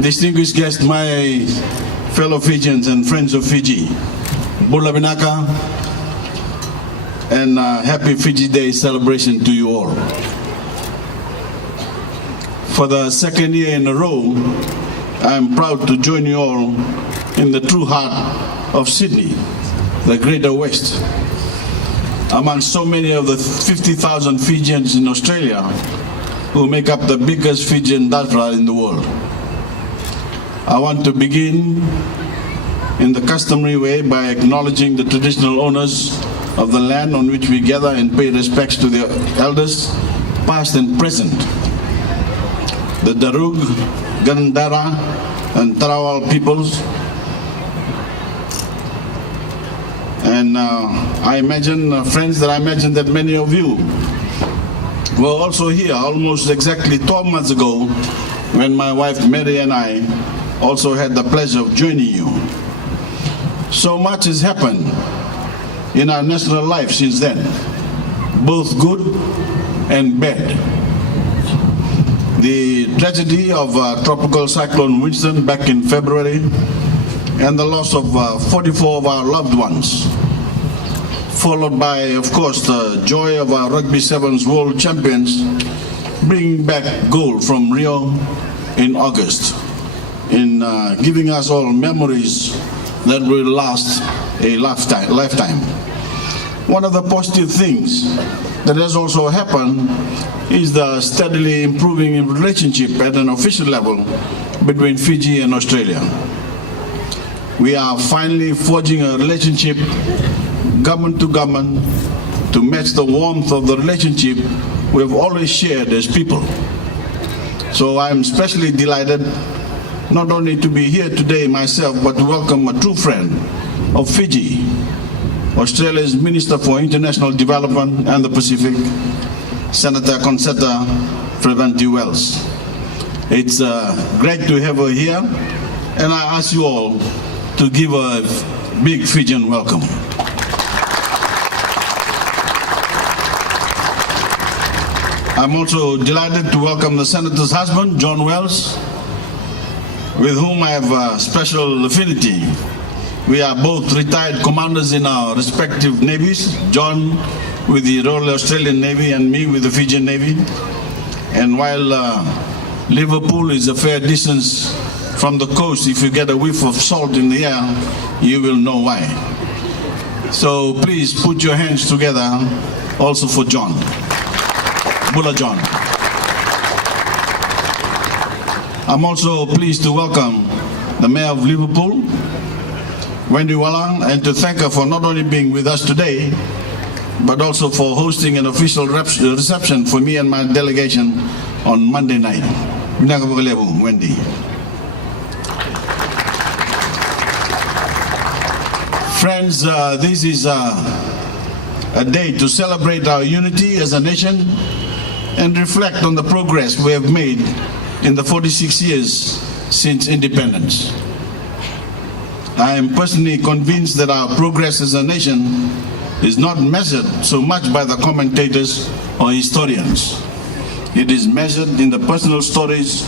distinguished guests, my fellow Fijians and friends of Fiji, Bula Binaka, and happy Fiji Day celebration to you all. For the second year in a row, I am proud to join you all in the true heart of Sydney, the Greater West. Among so many of the 50,000 Fijians in Australia who make up the biggest Fijian diaspora in the world. I want to begin in the customary way by acknowledging the traditional owners of the land on which we gather and pay respects to their elders, past and present. The Darug, Gandara, and Tarawal peoples. And I imagine, friends, that I imagine that many of you were also here almost exactly 12 months ago when my wife Mary and I also had the pleasure of joining you. So much has happened in our national life since then, both good and bad. The tragedy of Tropical Cyclone Winston back in February and the loss of 44 of our loved ones, followed by, of course, the joy of our Rugby Sevens world champions bringing back gold from Rio in August, in giving us all memories that will last a lifetime. One of the positive things that has also happened is the steadily improving relationship at an official level between Fiji and Australia. We are finally forging a relationship government to government to match the warmth of the relationship we have always shared as people. So I am especially delighted not only to be here today myself, but to welcome a true friend of Fiji, Australia's Minister for International Development and the Pacific, Senator Concetta Fremantle-Wells. It's great to have her here, and I ask you all to give a big Fijian welcome. I'm also delighted to welcome the Senator's husband, John Wells, with whom I have a special affinity. We are both retired commanders in our respective navies, John with the Royal Australian Navy and me with the Fijian Navy. And while Liverpool is a fair distance from the coast, if you get a whiff of salt in the air, you will know why. So please put your hands together also for John, Bula John. I'm also pleased to welcome the Mayor of Liverpool, Wendy Wallang, and to thank her for not only being with us today, but also for hosting an official reception for me and my delegation on Monday night. Wendy. Friends, this is a day to celebrate our unity as a nation and reflect on the progress we have made in the 46 years since independence. I am personally convinced that our progress as a nation is not measured so much by the commentators or historians. It is measured in the personal stories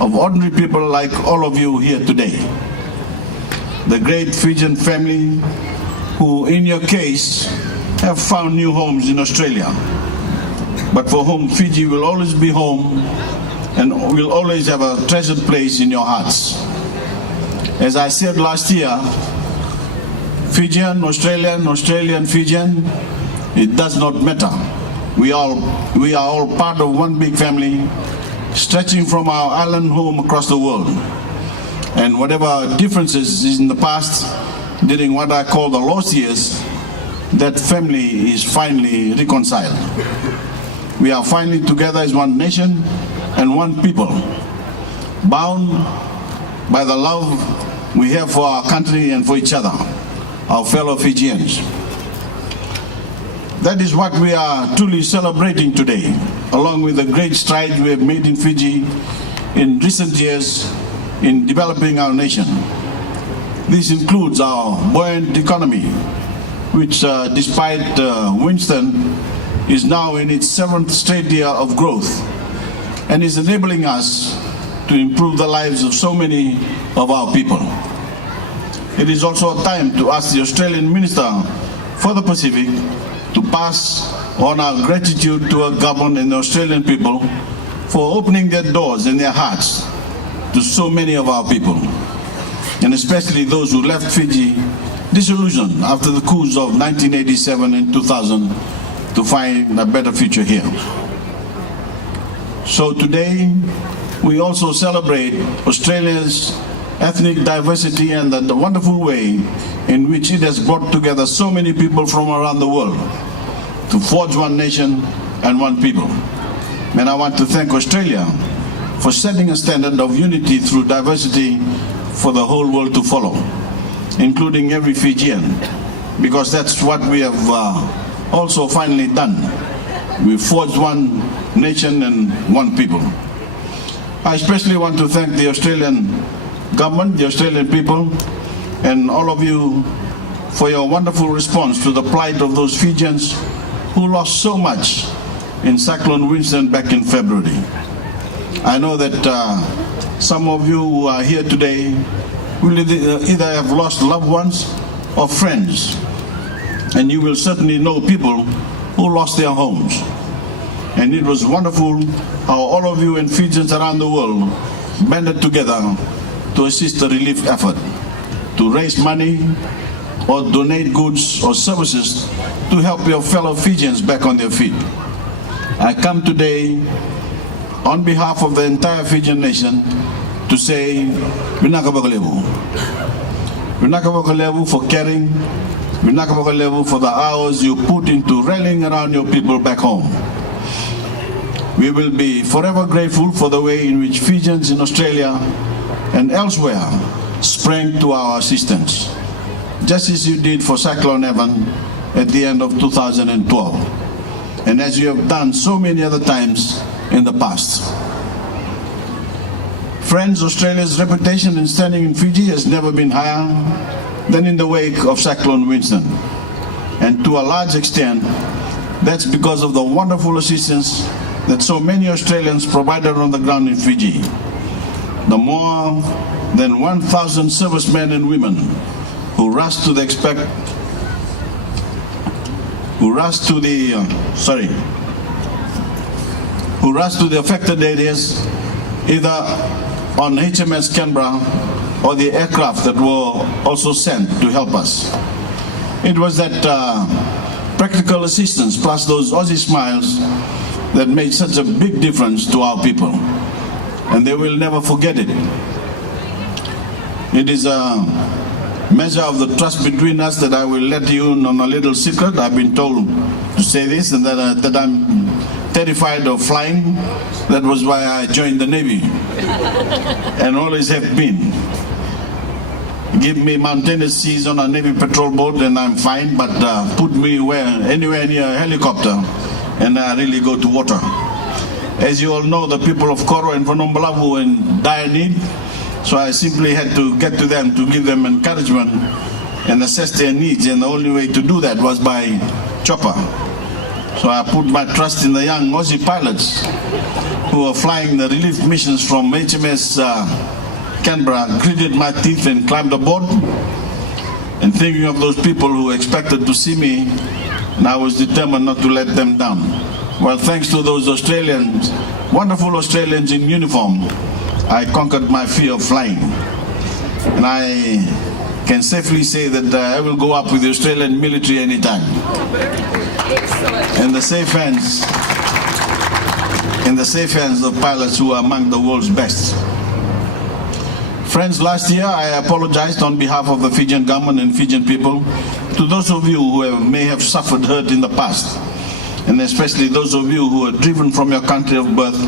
of ordinary people like all of you here today. The great Fijian family who, in your case, have found new homes in Australia, but for whom Fiji will always be home and will always have a treasured place in your hearts. As I said last year, Fijian, Australian, Fijian, it does not matter. We are all part of one big family, stretching from our island home across the world. And whatever differences is in the past, during what I call the lost years, that family is finally reconciled. We are finally together as one nation and one people, bound by the love we have for our country and for each other, our fellow Fijians. That is what we are truly celebrating today, along with the great strides we have made in Fiji in recent years in developing our nation. This includes our buoyant economy, which despite Winston, is now in its 7th straight year of growth and is enabling us to improve the lives of so many of our people. It is also a time to ask the Australian Minister for the Pacific to pass on our gratitude to our government and the Australian people for opening their doors and their hearts to so many of our people, and especially those who left Fiji disillusioned after the coups of 1987 and 2000 to find a better future here. So today, we also celebrate Australia's ethnic diversity and the wonderful way in which it has brought together so many people from around the world to forge one nation and one people. And I want to thank Australia for setting a standard of unity through diversity for the whole world to follow, including every Fijian, because that's what we have also finally done. We forged one nation and one people. I especially want to thank the Australian government, the Australian people, and all of you for your wonderful response to the plight of those Fijians who lost so much in Cyclone Winston back in February. I know that some of you who are here today will either have lost loved ones or friends, and you will certainly know people who lost their homes. And it was wonderful how all of you and Fijians around the world banded together to assist the relief effort, to raise money or donate goods or services to help your fellow Fijians back on their feet. I come today on behalf of the entire Fijian nation to say, Vinaka Bakalevu. Vinaka Bakalevu for caring, Vinaka Bakalevu for the hours you put into rallying around your people back home. We will be forever grateful for the way in which Fijians in Australia and elsewhere sprang to our assistance, just as you did for Cyclone Evan at the end of 2012, and as you have done so many other times in the past. Friends, Australia's reputation and standing in Fiji has never been higher than in the wake of Cyclone Winston. And to a large extent, that's because of the wonderful assistance that so many Australians provided on the ground in Fiji. The more than 1,000 servicemen and women who rushed to the affected areas, either on HMS Canberra or the aircraft that were also sent to help us. It was that practical assistance plus those Aussie smiles that made such a big difference to our people, and they will never forget it. It is a measure of the trust between us that I will let you in on a little secret. I've been told to say this, and that I'm terrified of flying. That was why I joined the Navy, and always have been. Give me mountainous seas on a Navy patrol boat and I'm fine, but put me anywhere near a helicopter and I really go to water. As you all know, the people of Koro and Vonombalavu were in dire need, so I simply had to get to them to give them encouragement and assess their needs, and the only way to do that was by chopper. So I put my trust in the young Aussie pilots who are flying the relief missions from HMS Canberra, gritted my teeth and climbed aboard. And thinking of those people who expected to see me, and I was determined not to let them down. Well, thanks to those Australians, wonderful Australians in uniform, I conquered my fear of flying. And I can safely say that I will go up with the Australian military anytime. In the safe hands of pilots who are among the world's best. Friends, last year I apologized on behalf of the Fijian government and Fijian people to those of you who may have suffered hurt in the past, and especially those of you who were driven from your country of birth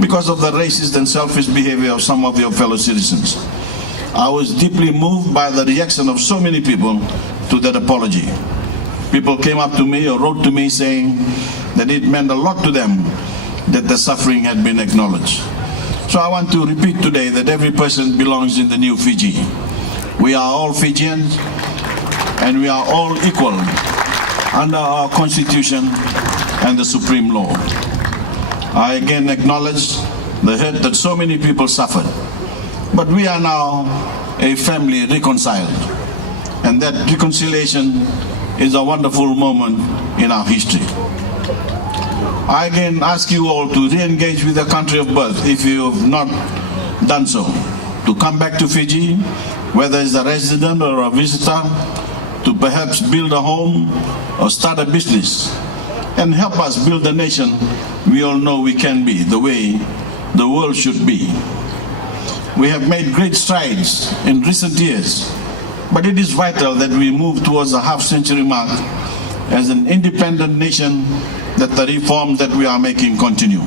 because of the racist and selfish behavior of some of your fellow citizens. I was deeply moved by the reaction of so many people to that apology. People came up to me or wrote to me saying that it meant a lot to them that the suffering had been acknowledged. So I want to repeat today that every person belongs in the new Fiji. We are all Fijians and we are all equal under our constitution and the supreme law. I again acknowledge the hurt that so many people suffered. But we are now a family reconciled, and that reconciliation is a wonderful moment in our history. I again ask you all to re-engage with the country of birth if you have not done so, to come back to Fiji, whether as a resident or a visitor, to perhaps build a home or start a business, and help us build the nation we all know we can be, the way the world should be. We have made great strides in recent years, but it is vital that we move towards a half-century mark as an independent nation, that the reforms that we are making continue.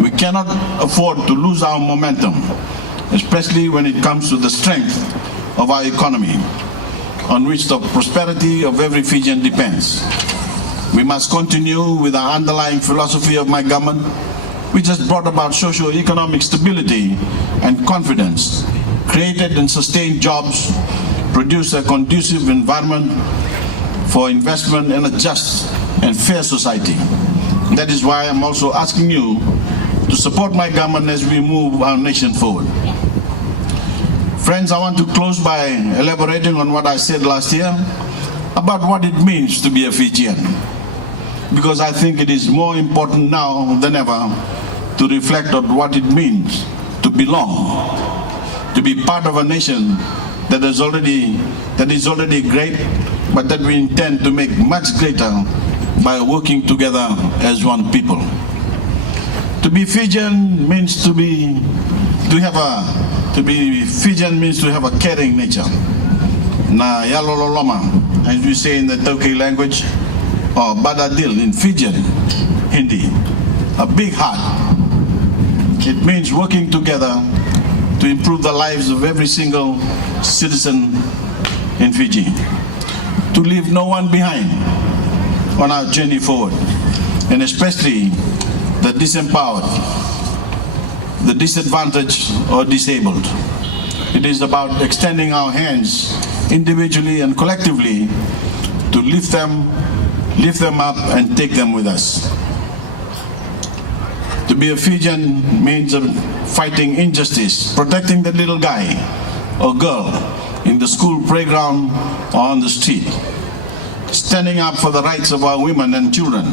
We cannot afford to lose our momentum, especially when it comes to the strength of our economy, on which the prosperity of every Fijian depends. We must continue with our underlying philosophy of my government, which has brought about socio-economic stability and confidence, created and sustained jobs, produced a conducive environment for investment in a just and fair society. That is why I'm also asking you to support my government as we move our nation forward. Friends, I want to close by elaborating on what I said last year about what it means to be a Fijian, because I think it is more important now than ever to reflect on what it means to belong, to be part of a nation that is already great, but that we intend to make much greater by working together as one people. To be Fijian means to be Fijian means to have a caring nature. Na yalololoma, as we say in the Voreqe language, or badadil in Fijian, Hindi, a big heart. It means working together to improve the lives of every single citizen in Fiji, to leave no one behind on our journey forward, and especially the disempowered, the disadvantaged or disabled. It is about extending our hands individually and collectively to lift them up and take them with us. To be a Fijian means fighting injustice, protecting the little guy or girl in the school playground or on the street, standing up for the rights of our women and children,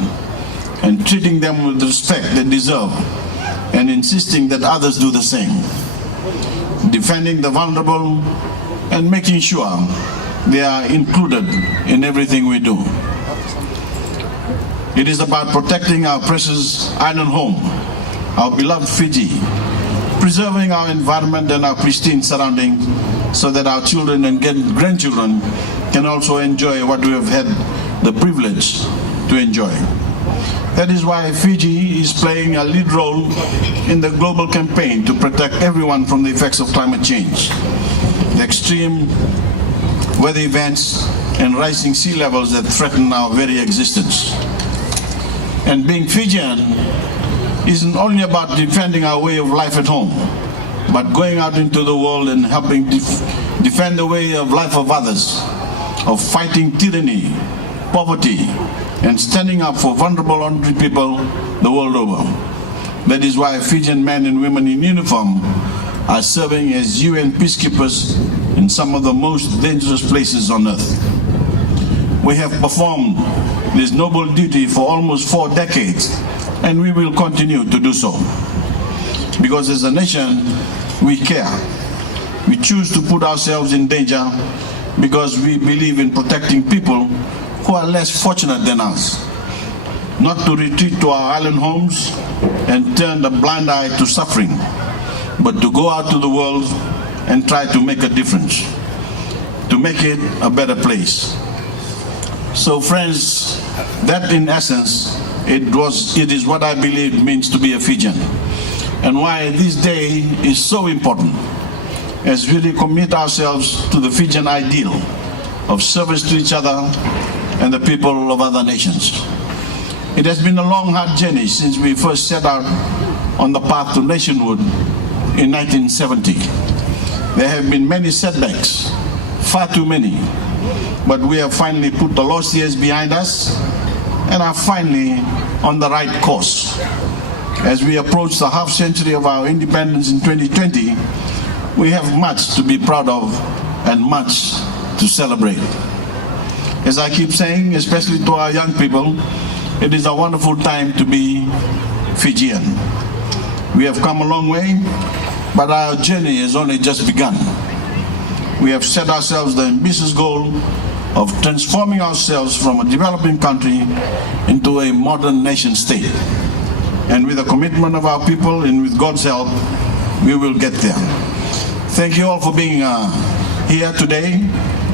and treating them with the respect they deserve, and insisting that others do the same, defending the vulnerable and making sure they are included in everything we do. It is about protecting our precious island home, our beloved Fiji, preserving our environment and our pristine surroundings so that our children and grandchildren can also enjoy what we have had the privilege to enjoy. That is why Fiji is playing a lead role in the global campaign to protect everyone from the effects of climate change, the extreme weather events and rising sea levels that threaten our very existence. And being Fijian isn't only about defending our way of life at home, but going out into the world and helping defend the way of life of others, of fighting tyranny, poverty, and standing up for vulnerable, ordinary people the world over. That is why Fijian men and women in uniform are serving as UN peacekeepers in some of the most dangerous places on earth. We have performed this noble duty for almost 4 decades, and we will continue to do so. Because as a nation, we care. We choose to put ourselves in danger because we believe in protecting people who are less fortunate than us, not to retreat to our island homes and turn a blind eye to suffering, but to go out to the world and try to make a difference, to make it a better place. So friends, that in essence, it is what I believe it means to be a Fijian, and why this day is so important as we recommit ourselves to the Fijian ideal of service to each other and the people of other nations. It has been a long, hard journey since we first set out on the path to nationhood in 1970. There have been many setbacks, far too many, but we have finally put the lost years behind us and are finally on the right course. As we approach the half century of our independence in 2020, we have much to be proud of and much to celebrate. As I keep saying, especially to our young people, it is a wonderful time to be Fijian. We have come a long way, but our journey has only just begun. We have set ourselves the ambitious goal of transforming ourselves from a developing country into a modern nation state. And with the commitment of our people and with God's help, we will get there. Thank you all for being here today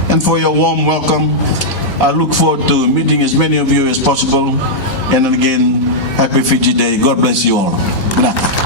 and for your warm welcome. I look forward to meeting as many of you as possible. And again, happy Fiji Day. God bless you all. Good night.